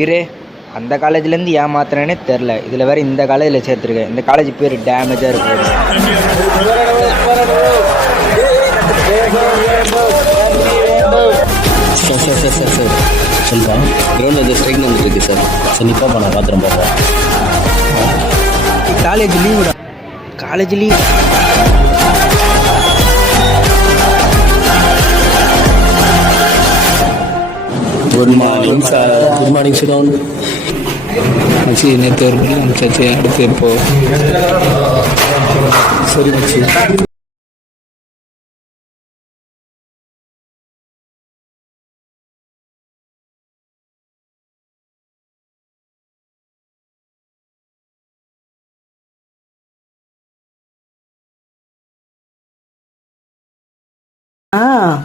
ஈரே அந்த காலேஜ்லேருந்து ஏமாத்துறேனே தெரில. இதில் வேறு இந்த காலேஜில் சேர்த்துருக்கேன். இந்த காலேஜ் பேர் டேமேஜாக இருக்குது. சார் சொல்கிறேன். கிரௌண்டில் ஸ்ட்ரைக் வந்துருக்கு சார். சார் நிப்பா நான் பார்த்துறேன் பார்ப்பேன். காலேஜ் லீவுடா. College leave. Good morning sir. Good morning Siron. மச்சி நேற்று ஒரு மணி அனுப்பிச்சாச்சு. அடுத்து இப்போ சரி மச்சி.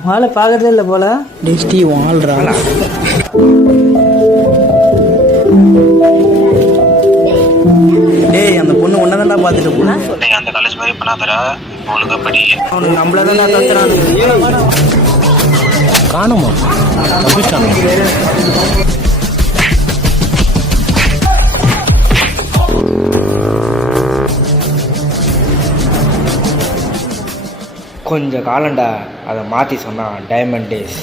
வாழை பார்க்கறதே இல்லை போல. டிஸ்டி வாழ்றா. டேய் அந்த பொண்ணு ஒன்னதான்டா பார்த்துட்டு போனா. அந்த காலேஜ் மாதிரி பண்ணாதடா. ஒழுங்கா படி. அவனுக்கு நம்மளதான் தத்துறானு. காணுமா தப்பிச்சானு. கொஞ்சம் காலண்டா அதை மாற்றி சொன்னான் டைமண்ட் டேஸ்.